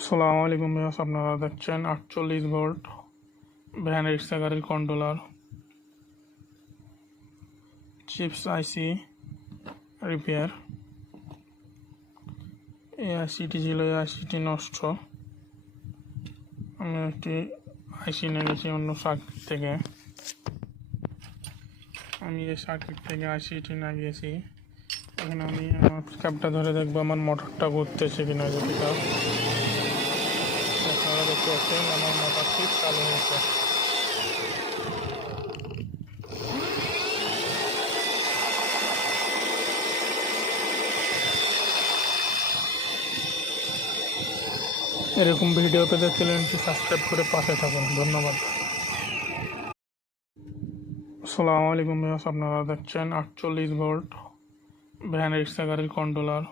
আসসালামু আলাইকুম ভিউয়ার্স, আপনারা দেখছেন 48 ভোল্ট ভ্যান রিক্সা গাড়ির কন্ট্রোলার চিপস আইসি রিপেয়ার। এই আইসিটি ছিল, এই আইসিটি নষ্ট। আমি একটি আইসি নিয়ে গেছি অন্য সার্কিট থেকে। আমি এই সার্কিট থেকে আইসিটি নিয়ে গেছি। এখানে আমি আমার ক্যাবটা ধরে দেখবো আমার মোটরটা ঘুরতেছে কিনা। যদি আপনারা দেখতে পাচ্ছেন আমার মোটরটি চালু হয়েছে। এরকম ভিডিও পেতে চ্যানেলটি সাবস্ক্রাইব করে পাশে থাকুন। ধন্যবাদ। আসসালামু আলাইকুম ভিউয়ার্স, আপনারা দেখছেন 48 ভোল্ট ভ্যান রিক্সা গাড়ির কন্ট্রোলার